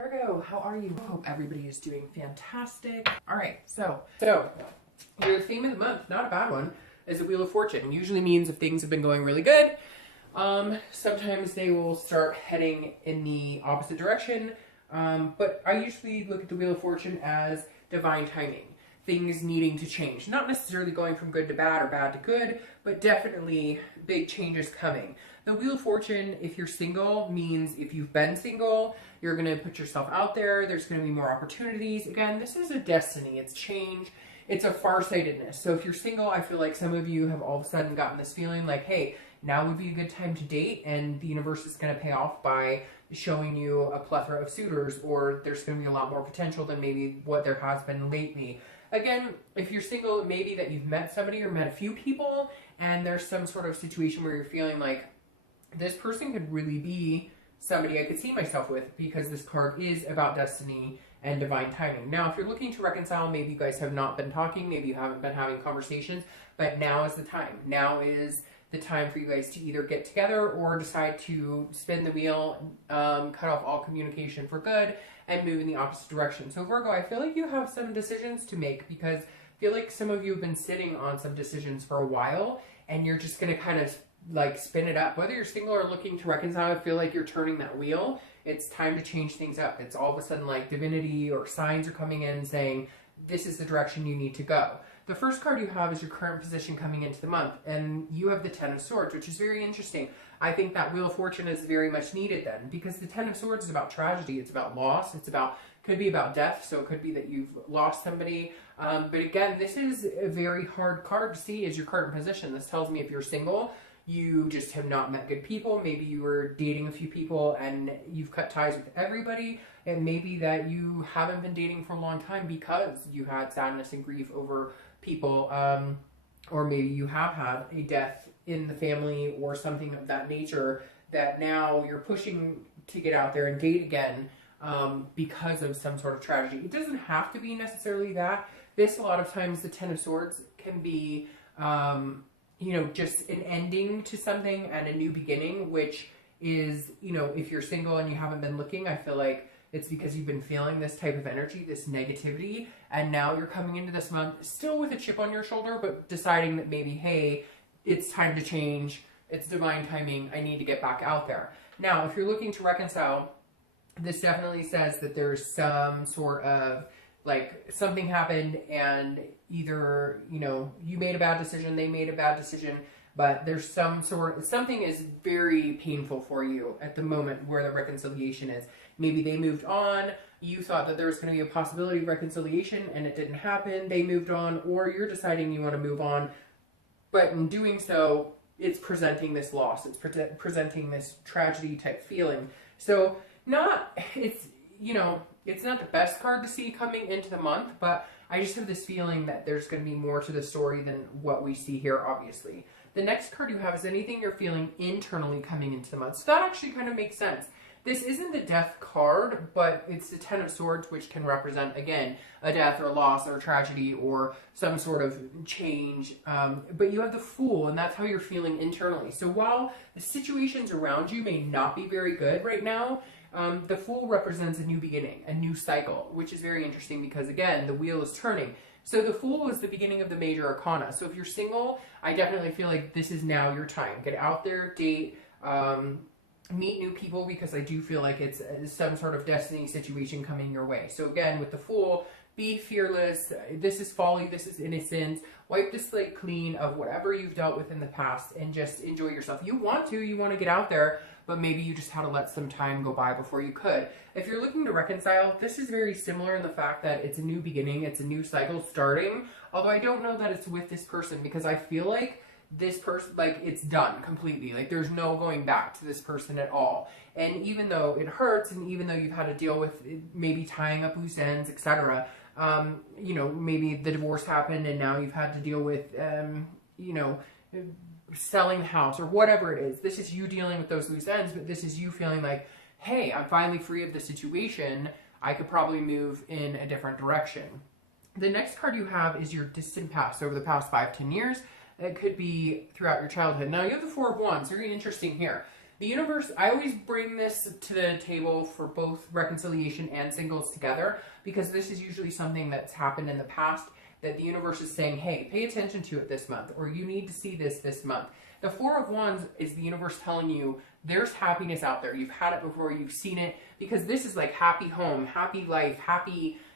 Virgo, how are you? Hope everybody is doing fantastic. All right, so your theme of the month, not a bad one, is the Wheel of Fortune. It usually means if things have been going really good, sometimes they will start heading in the opposite direction. But I usually look at the Wheel of Fortune as divine timing. Things needing to change. Not necessarily going from good to bad or bad to good, but definitely big changes coming. The Wheel of Fortune, if you're single, means if you've been single, you're going to put yourself out there. There's going to be more opportunities. Again, this is a destiny. It's change. It's a farsightedness. So if you're single, I feel like some of you have all of a sudden gotten this feeling like, hey, now would be a good time to date, and the universe is going to pay off by showing you a plethora of suitors, or there's going to be a lot more potential than maybe what there has been lately. Again, if you're single, it may be that you've met somebody or met a few people, and there's some sort of situation where you're feeling like this person could really be somebody I could see myself with, because this card is about destiny and divine timing. Now, if you're looking to reconcile, maybe you guys have not been talking, maybe you haven't been having conversations, but now is the time. Now is the time for you guys to either get together or decide to spin the wheel, cut off all communication for good, and move in the opposite direction. So Virgo, I feel like you have some decisions to make, because I feel like some of you have been sitting on some decisions for a while, and you're just going to kind of like spin it up. Whether you're single or looking to reconcile, I feel like you're turning that wheel. It's time to change things up. It's all of a sudden like divinity or signs are coming in saying, this is the direction you need to go. The first card you have is your current position coming into the month, and you have the Ten of Swords, which is very interesting. I think that Wheel of Fortune is very much needed then, because the Ten of Swords is about tragedy, it's about loss, could be about death, so it could be that you've lost somebody. But again, this is a very hard card to see as your current position. This tells me if you're single, you just have not met good people. Maybe you were dating a few people and you've cut ties with everybody. And maybe that you haven't been dating for a long time because you had sadness and grief over people. Or maybe you have had a death in the family or something of that nature that now you're pushing to get out there and date again because of some sort of tragedy. It doesn't have to be necessarily that. This, a lot of times, the Ten of Swords can be just an ending to something and a new beginning, which is, if you're single and you haven't been looking, I feel like it's because you've been feeling this type of energy, this negativity, and now you're coming into this month still with a chip on your shoulder, but deciding that maybe, hey, it's time to change, it's divine timing, I need to get back out there. Now, if you're looking to reconcile, this definitely says that there's some sort of like something happened and either, you made a bad decision, they made a bad decision, but there's something is very painful for you at the moment where the reconciliation is. Maybe they moved on, you thought that there was going to be a possibility of reconciliation and it didn't happen, they moved on, or you're deciding you want to move on, but in doing so, it's presenting this loss, it's presenting this tragedy type feeling. So it's not the best card to see coming into the month, but I just have this feeling that there's going to be more to the story than what we see here, obviously. The next card you have is anything you're feeling internally coming into the month. So that actually kind of makes sense. This isn't the death card, but it's the Ten of Swords, which can represent, again, a death or a loss or a tragedy or some sort of change. But you have the Fool, and that's how you're feeling internally. So while the situations around you may not be very good right now, the Fool represents a new beginning, a new cycle, which is very interesting because, again, the wheel is turning. So the Fool is the beginning of the major arcana. So if you're single, I definitely feel like this is now your time. Get out there, date, meet new people, because I do feel like it's some sort of destiny situation coming your way. So again, with the Fool, be fearless. This is folly. This is innocence. Wipe the slate clean of whatever you've dealt with in the past and just enjoy yourself. You want to get out there, but maybe you just had to let some time go by before you could. If you're looking to reconcile, this is very similar in the fact that it's a new beginning, it's a new cycle starting, although I don't know that it's with this person, because I feel like this person, like, it's done completely. Like, there's no going back to this person at all. And even though it hurts, and even though you've had to deal with maybe tying up loose ends, etc., maybe the divorce happened and now you've had to deal with, selling the house or whatever it is. This is you dealing with those loose ends, but this is you feeling like, hey, I'm finally free of the situation. I could probably move in a different direction. The next card you have is your distant past, over the past 5-10 years. It could be throughout your childhood. Now, you have the Four of Wands. Very interesting here. The universe, I always bring this to the table for both reconciliation and singles together, because this is usually something that's happened in the past that the universe is saying, hey, pay attention to it this month, or you need to see this month. The Four of Wands is the universe telling you there's happiness out there. You've had it before, you've seen it, because this is like happy home, happy life,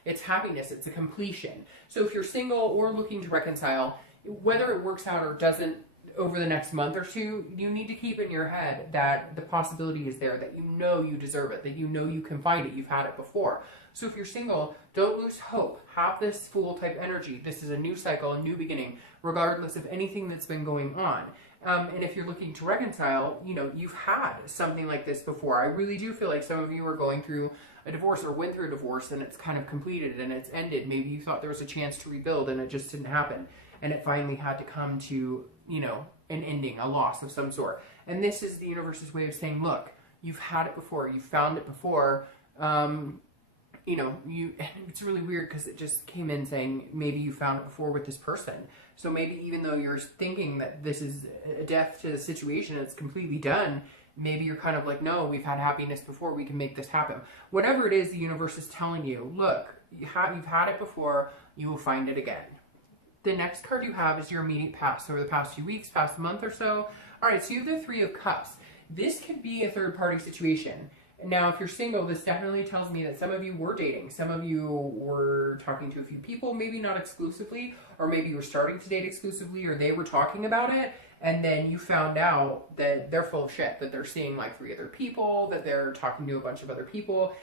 it's happiness, it's a completion. So if you're single or looking to reconcile, whether it works out or doesn't over the next month or two, you need to keep in your head that the possibility is there, that you know you deserve it, that you know you can find it, you've had it before. So if you're single, don't lose hope. Have this Fool type energy. This is a new cycle, a new beginning, regardless of anything that's been going on. And if you're looking to reconcile, you know, you've had something like this before. I really do feel like some of you are going through a divorce or went through a divorce and it's kind of completed and it's ended. Maybe you thought there was a chance to rebuild and it just didn't happen. And it finally had to come to, you know, an ending, a loss of some sort. And this is the universe's way of saying, look, you've had it before, you found it before. You know, it's really weird because it just came in saying maybe you found it before with this person. So maybe even though you're thinking that this is a death to the situation, it's completely done, maybe you're kind of like, no, we've had happiness before, we can make this happen. Whatever it is, the universe is telling you, look, you've had it before, you will find it again. The next card you have is your immediate past, over the past few weeks, past month or so. All right, so you have the Three of Cups. This could be a third-party situation. Now, if you're single, this definitely tells me that some of you were dating. Some of you were talking to a few people, maybe not exclusively, or maybe you were starting to date exclusively, or they were talking about it, and then you found out that they're full of shit, that they're seeing like 3 other people, that they're talking to a bunch of other people.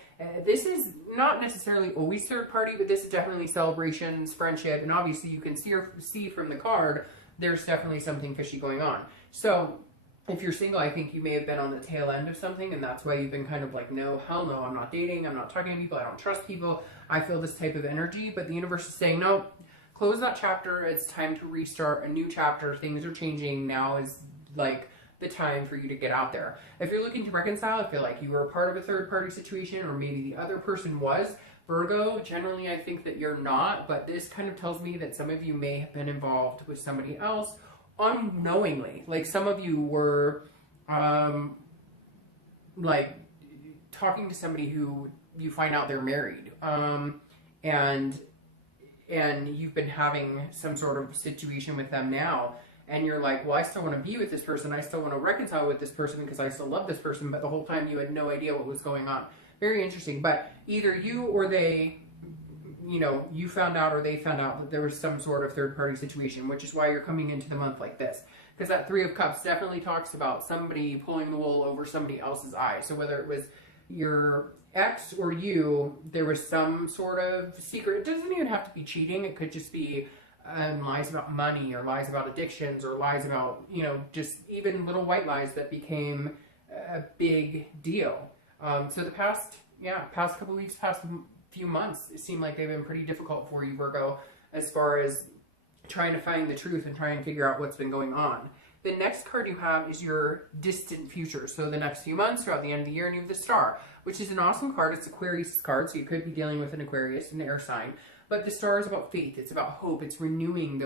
This is not necessarily always third party, but this is definitely celebrations, friendship, and obviously you can see from the card, there's definitely something fishy going on. So if you're single, I think you may have been on the tail end of something, and that's why you've been kind of like, no, hell no, I'm not dating, I'm not talking to people, I don't trust people, I feel this type of energy, but the universe is saying, no, close that chapter, it's time to restart a new chapter, things are changing, now is like the time for you to get out there. If you're looking to reconcile, I feel like you were a part of a third-party situation, or maybe the other person was. Virgo, generally I think that you're not, but this kind of tells me that some of you may have been involved with somebody else unknowingly. Like some of you were like talking to somebody who you find out they're married, and you've been having some sort of situation with them now, and you're like, well, I still want to be with this person, I still want to reconcile with this person because I still love this person, but the whole time you had no idea what was going on. Very interesting. But either you or they, you know, you found out or they found out that there was some sort of third-party situation, which is why you're coming into the month like this. Because that Three of Cups definitely talks about somebody pulling the wool over somebody else's eyes. So whether it was your ex or you, there was some sort of secret. It doesn't even have to be cheating. It could just be lies about money, or lies about addictions, or lies about, you know, just even little white lies that became a big deal. So the past couple weeks, past few months, it seemed like they've been pretty difficult for you, Virgo, as far as trying to find the truth and trying to figure out what's been going on. The next card you have is your distant future. So the next few months, throughout the end of the year, and you have the Star, which is an awesome card. It's Aquarius card, so you could be dealing with an Aquarius, an air sign. But the Star is about faith. It's about hope. It's renewing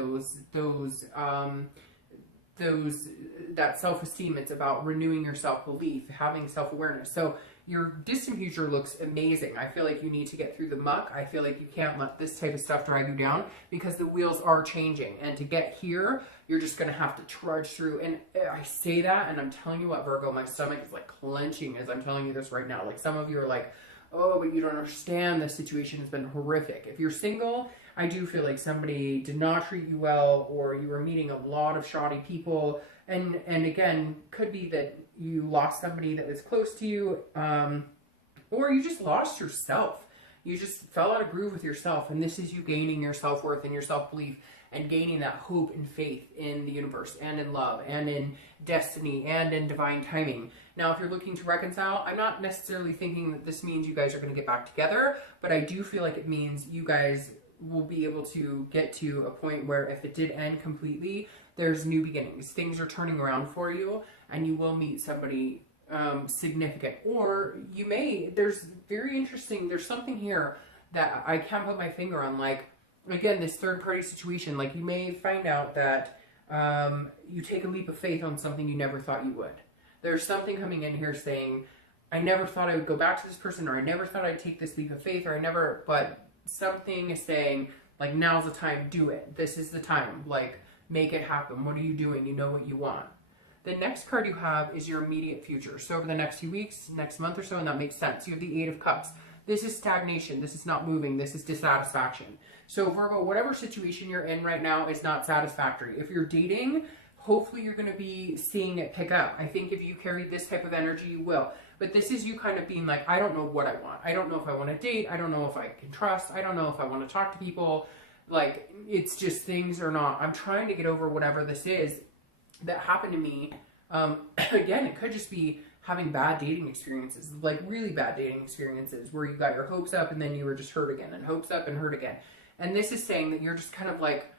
that self-esteem. It's about renewing your self-belief, having self-awareness. So your distant future looks amazing. I feel like you need to get through the muck. I feel like you can't let this type of stuff drag you down, because the wheels are changing. And to get here, you're just going to have to trudge through. And I say that, and I'm telling you what, Virgo, my stomach is like clenching as I'm telling you this right now. Like some of you are like, oh, but you don't understand. This situation has been horrific. If you're single, I do feel like somebody did not treat you well, or you were meeting a lot of shoddy people. And again, could be that you lost somebody that was close to you, or you just lost yourself. You just fell out of groove with yourself, and this is you gaining your self-worth and your self-belief, and gaining that hope and faith in the universe, and in love, and in destiny, and in divine timing. Now, if you're looking to reconcile, I'm not necessarily thinking that this means you guys are going to get back together, but I do feel like it means you guys will be able to get to a point where if it did end completely, there's new beginnings. Things are turning around for you, and you will meet somebody significant. Or you may, there's something here that I can't put my finger on. Like, again, this third-party situation, like you may find out that you take a leap of faith on something you never thought you would. There's something coming in here saying, I never thought I would go back to this person, or I never thought I'd take this leap of faith, or but something is saying, like, now's the time, do it. This is the time, like, make it happen. What are you doing? You know what you want. The next card you have is your immediate future. So over the next few weeks, next month or so, and that makes sense. You have the Eight of Cups. This is stagnation. This is not moving. This is dissatisfaction. So Virgo, whatever situation you're in right now is not satisfactory. If you're dating, hopefully you're going to be seeing it pick up. I think if you carry this type of energy, you will. But this is you kind of being like, I don't know what I want. I don't know if I want to date. I don't know if I can trust. I don't know if I want to talk to people. Like, it's just things are not, I'm trying to get over whatever this is that happened to me. Again, it could just be having bad dating experiences, like really bad dating experiences where you got your hopes up and then you were just hurt again, and hopes up and hurt again. And this is saying that you're just kind of like,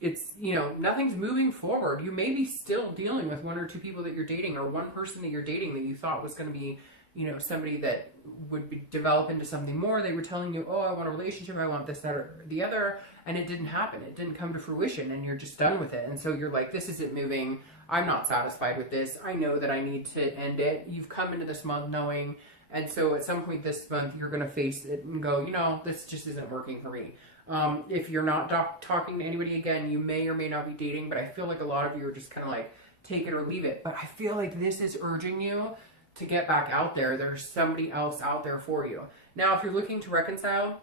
it's, you know, nothing's moving forward. You may be still dealing with one or two people that you're dating, or one person that you're dating that you thought was going to be, you know, somebody that would develop into something more. They were telling you, oh, I want a relationship, I want this, that, or the other, and it didn't happen. It didn't come to fruition, and you're just done with it. And so you're like, this isn't moving. I'm not satisfied with this. I know that I need to end it. You've come into this month knowing, and so at some point this month, you're going to face it and go, you know, this just isn't working for me. If you're not talking to anybody again, you may or may not be dating, but I feel like a lot of you are just kind of like, take it or leave it. But I feel like this is urging you to get back out there. There's somebody else out there for you. Now, if you're looking to reconcile,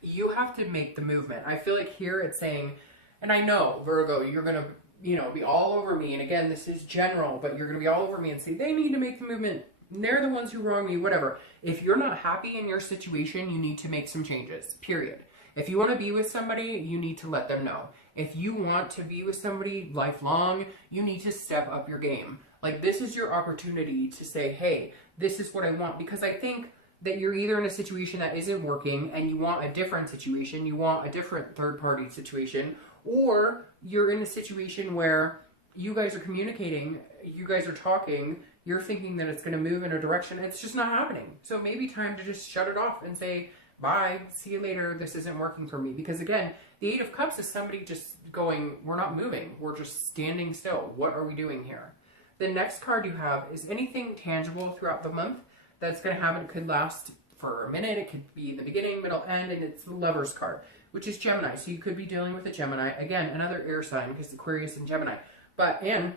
you have to make the movement. I feel like here it's saying, and I know, Virgo, you're going to, you know, be all over me. And again, this is general, but you're going to be all over me and say, they need to make the movement. They're the ones who wrong me, whatever. If you're not happy in your situation, you need to make some changes, period. If you want to be with somebody, you need to let them know. If you want to be with somebody lifelong, you need to step up your game. Like, this is your opportunity to say, hey, this is what I want. Because I think that you're either in a situation that isn't working and you want a different situation, you want a different third-party situation, or you're in a situation where you guys are communicating, you guys are talking, you're thinking that it's going to move in a direction, it's just not happening. So maybe time to just shut it off and say, bye, see you later, this isn't working for me. Because again, the Eight of Cups is somebody just going, we're not moving, we're just standing still. What are we doing here? The next card you have is anything tangible throughout the month that's going to happen. It could last for a minute, it could be the beginning, middle, end, and it's the Lover's card, which is Gemini. So you could be dealing with a Gemini. Again, another air sign, because Aquarius and Gemini. And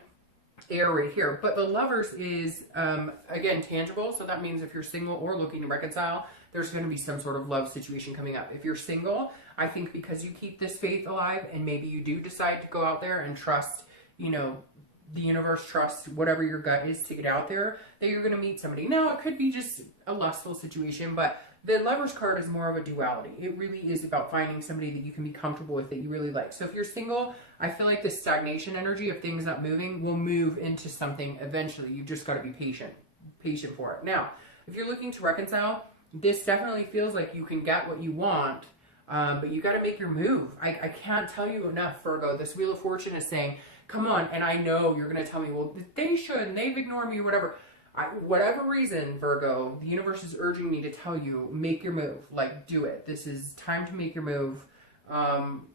air right here. But the Lovers is, again, tangible. So that means if you're single or looking to reconcile, there's going to be some sort of love situation coming up. If you're single, I think because you keep this faith alive and maybe you do decide to go out there and trust, you know, the universe, trust whatever your gut is to get out there, that you're going to meet somebody. Now, it could be just a lustful situation, but the Lover's card is more of a duality. It really is about finding somebody that you can be comfortable with, that you really like. So if you're single, I feel like this stagnation energy of things not moving will move into something eventually. You've just got to be patient for it. Now, if you're looking to reconcile, this definitely feels like you can get what you want, but you got to make your move. I can't tell you enough, Virgo. This Wheel of Fortune is saying, come on. And I know you're going to tell me, well, they should, and they've ignored me or whatever. Whatever reason, Virgo, the universe is urging me to tell you, make your move. Like, do it. This is time to make your move,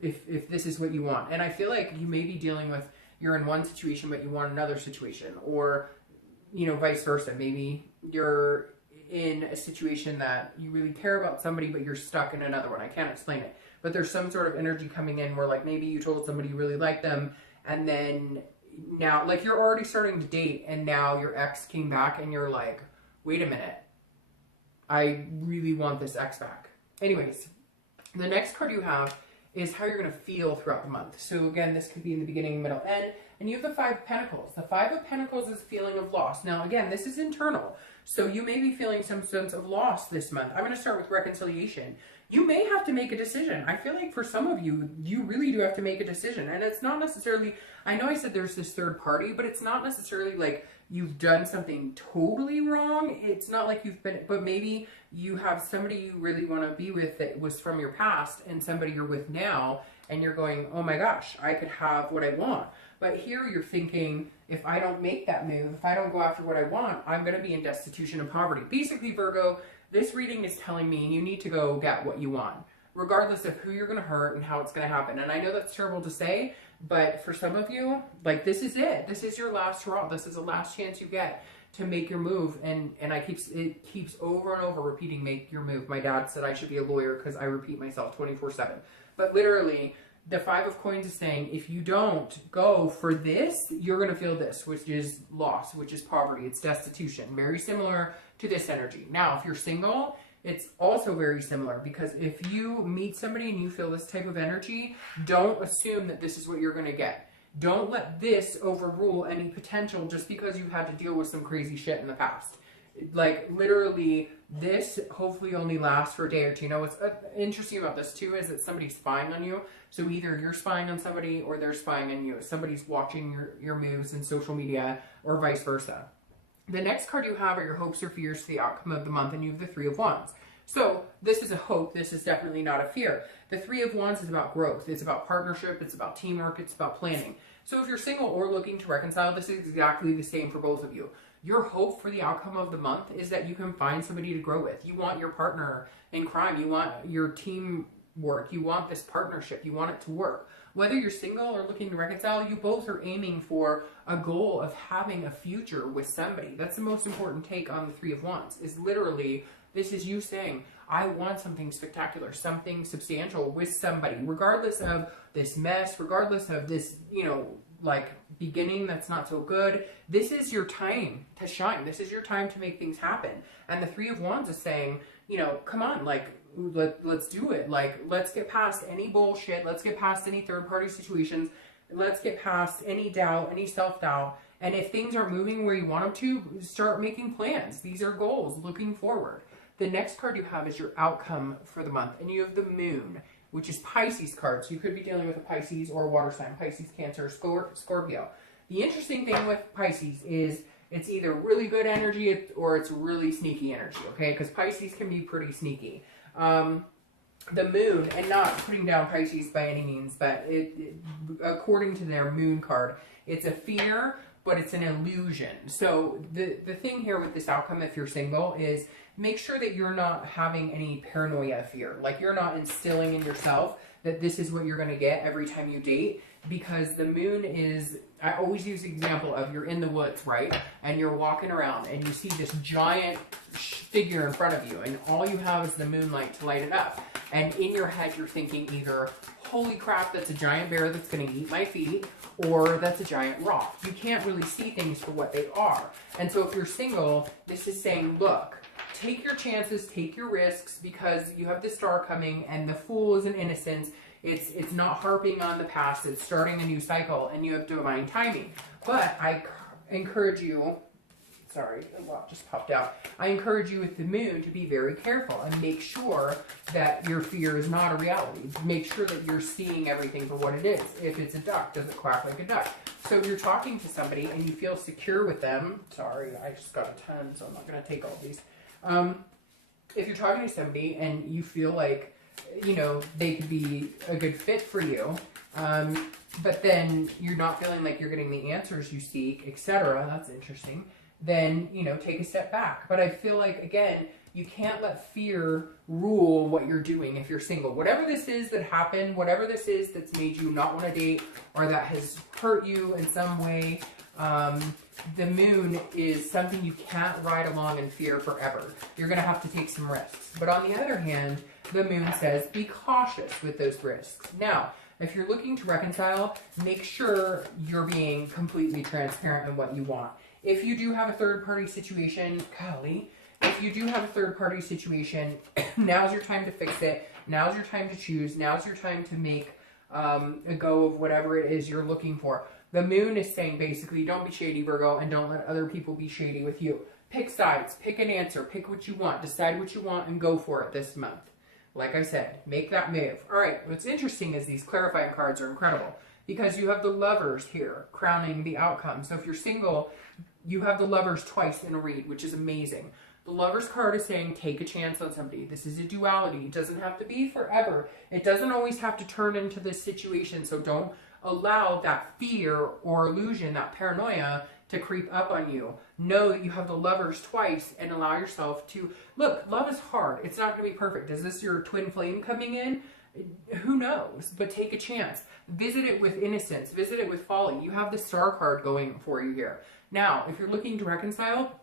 if this is what you want. And I feel like you may be dealing with, you're in one situation, but you want another situation. Or, you know, vice versa. Maybe you're in a situation that you really care about somebody, but you're stuck in another one. I can't explain it. But there's some sort of energy coming in where, like, maybe you told somebody you really liked them, and then now, like, you're already starting to date, and now your ex came back, and you're like, wait a minute, I really want this ex back. Anyways, the next card you have is how you're going to feel throughout the month. So again, this could be in the beginning, middle, end, and you have the Five of Pentacles. The Five of Pentacles is feeling of loss. Now, again, this is internal, so you may be feeling some sense of loss this month. I'm going to start with reconciliation. You may have to make a decision. I feel like for some of you, you really do have to make a decision. And it's not necessarily, I know I said there's this third party, but it's not necessarily like you've done something totally wrong. It's not like you've been, but maybe you have somebody you really want to be with that was from your past and somebody you're with now, and you're going, oh my gosh, I could have what I want. But here you're thinking, if I don't make that move, if I don't go after what I want, I'm going to be in destitution and poverty. Basically, Virgo, this reading is telling me you need to go get what you want. regardless of who you're going to hurt and how it's going to happen. And I know that's terrible to say, but for some of you, like, this is it. This is your last hurrah. This is the last chance you get to make your move. And it keeps over and over repeating, make your move. My dad said I should be a lawyer because I repeat myself 24/7. But literally, the Five of Coins is saying, if you don't go for this, you're going to feel this, which is loss, which is poverty. It's destitution. Very similar to this energy. Now, if you're single, it's also very similar, because if you meet somebody and you feel this type of energy, don't assume that this is what you're going to get. Don't let this overrule any potential just because you've had to deal with some crazy shit in the past. Like, literally, this hopefully only lasts for a day or two. You know, what's interesting about this too is that somebody's spying on you. So either you're spying on somebody or they're spying on you. Somebody's watching your moves in social media, or vice versa. The next card you have are your hopes or fears for the outcome of the month, and you have the Three of Wands. So this is a hope. This is definitely not a fear. The Three of Wands is about growth. It's about partnership. It's about teamwork. It's about planning. So if you're single or looking to reconcile, this is exactly the same for both of you. Your hope for the outcome of the month is that you can find somebody to grow with. You want your partner in crime. You want your teamwork. You want this partnership. You want it to work. Whether you're single or looking to reconcile, you both are aiming for a goal of having a future with somebody. That's the most important take on the Three of Wands, is literally, this is you saying, I want something spectacular, something substantial with somebody, regardless of this mess, regardless of this, you know, like, beginning that's not so good. This is your time to shine. This is your time to make things happen. And the Three of Wands is saying, you know, come on, like, let's do it. Like, let's get past any bullshit. Let's get past any third-party situations. Let's get past any doubt, any self-doubt. And if things aren't moving where you want them to, start making plans. These are goals, looking forward. The next card you have is your outcome for the month. And you have the Moon, which is Pisces card. So you could be dealing with a Pisces or a water sign, Pisces, Cancer, Scorpio. The interesting thing with Pisces is it's either really good energy or it's really sneaky energy, okay? Because Pisces can be pretty sneaky. The Moon, and not putting down Pisces by any means, but according to their Moon card, it's a fear, but it's an illusion. So the thing here with this outcome, if you're single, is make sure that you're not having any paranoia fear. Like, you're not instilling in yourself that this is what you're going to get every time you date, because the Moon is, I always use the example of, you're in the woods, right? And you're walking around and you see this giant figure in front of you, and all you have is the moonlight to light it up. And in your head, you're thinking either, holy crap, that's a giant bear that's going to eat my feet, or that's a giant rock. You can't really see things for what they are. And so if you're single, this is saying, look, take your chances, take your risks, because you have the Star coming, and the Fool is an innocence. It's not harping on the past. It's starting a new cycle, and you have divine timing. But I encourage you, sorry, a lot just popped out. I encourage you with the Moon to be very careful and make sure that your fear is not a reality. Make sure that you're seeing everything for what it is. If it's a duck, does it quack like a duck? So if you're talking to somebody and you feel secure with them, sorry, I just got a ton, so I'm not going to take all these. If you're talking to somebody and you feel like, you know, they could be a good fit for you, but then you're not feeling like you're getting the answers you seek, etc., that's interesting, then, you know, take a step back. But I feel like, again, you can't let fear rule what you're doing if you're single. Whatever this is that happened, whatever this is that's made you not want to date, or that has hurt you in some way, the Moon is something you can't ride along in fear forever. You're going to have to take some risks. But on the other hand, the Moon says be cautious with those risks. Now, if you're looking to reconcile, make sure you're being completely transparent in what you want. If you do have a third-party situation, golly, if you do have a third-party situation, now's your time to fix it. Now's your time to choose. Now's your time to make a go of whatever it is you're looking for. The Moon is saying, basically, don't be shady, Virgo, and don't let other people be shady with you. Pick sides. Pick an answer. Pick what you want. Decide what you want and go for it this month. Like I said, make that move. All right, what's interesting is these clarifying cards are incredible, because you have the Lovers here crowning the outcome. So if you're single, you have the Lovers twice in a read, which is amazing. The Lovers card is saying take a chance on somebody. This is a duality. It doesn't have to be forever. It doesn't always have to turn into this situation. So don't allow that fear or illusion, that paranoia, to creep up on you. Know that you have the Lovers twice and allow yourself to, look, love is hard. It's not going to be perfect. Is this your twin flame coming in? Who knows? But take a chance. Visit it with innocence. Visit it with folly. You have the Star card going for you here. Now, if you're looking to reconcile,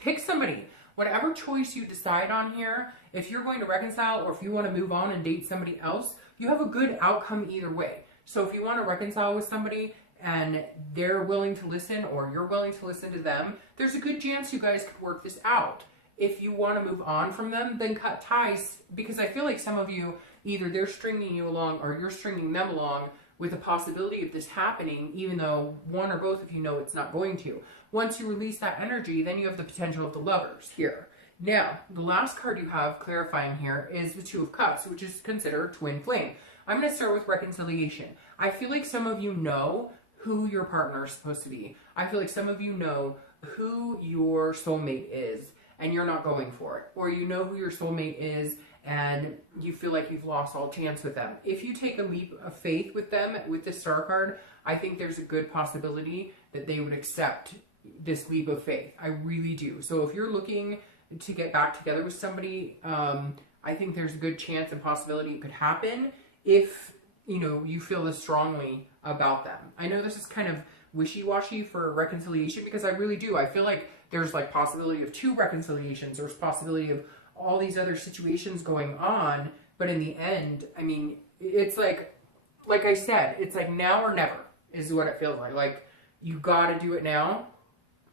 pick somebody. Whatever choice you decide on here, if you're going to reconcile or if you want to move on and date somebody else, you have a good outcome either way. So if you want to reconcile with somebody and they're willing to listen or you're willing to listen to them, there's a good chance you guys could work this out. If you want to move on from them, then cut ties, because I feel like some of you, either they're stringing you along or you're stringing them along with the possibility of this happening, even though one or both of you know it's not going to. Once you release that energy, then you have the potential of the Lovers here. Now, the last card you have clarifying here is the Two of Cups, which is considered twin flame. I'm going to start with reconciliation. I feel like some of you know who your partner is supposed to be. I feel like some of you know who your soulmate is and you're not going for it. Or you know who your soulmate is and you feel like you've lost all chance with them. If you take a leap of faith with them, with the Star card, I think there's a good possibility that they would accept this leap of faith. I really do. So if you're looking to get back together with somebody, I think there's a good chance and possibility it could happen if, you know, you feel this strongly about them. I know this is kind of wishy-washy for reconciliation because I really do. I feel like there's like possibility of 2 reconciliations. There's possibility of all these other situations going on. But in the end, I mean, it's like I said, it's like now or never is what it feels like. Like you got to do it now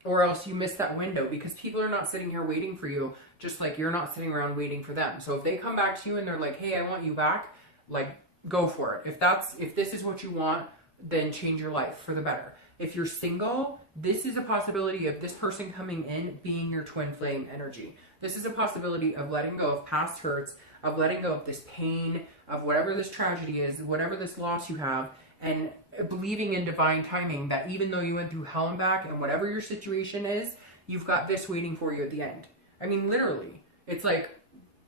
or else you miss that window, because people are not sitting here waiting for you, just like you're not sitting around waiting for them. So if they come back to you and they're like, hey, I want you back, like go for it. If this is what you want, then change your life for the better. If you're single, this is a possibility of this person coming in being your twin flame energy. This is a possibility of letting go of past hurts, of letting go of this pain, of whatever this tragedy is, whatever this loss you have, and believing in divine timing that even though you went through hell and back and whatever your situation is, you've got this waiting for you at the end. I mean, literally, it's like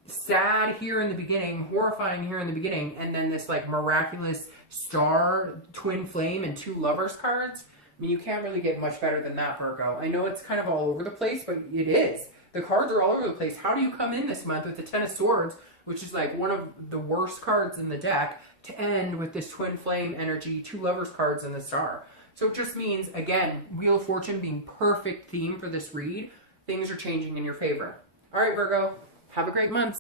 sad here in the beginning, horrifying here in the beginning, and then this like miraculous Star, twin flame, and 2 Lovers cards. I mean, you can't really get much better than that, Virgo. I know it's kind of all over the place, but it is. The cards are all over the place. How do you come in this month with the 10 of Swords, which is like one of the worst cards in the deck, to end with this twin flame energy, 2 Lovers cards, and the Star? So it just means, again, Wheel of Fortune being perfect theme for this read, things are changing in your favor. All right, Virgo, have a great month.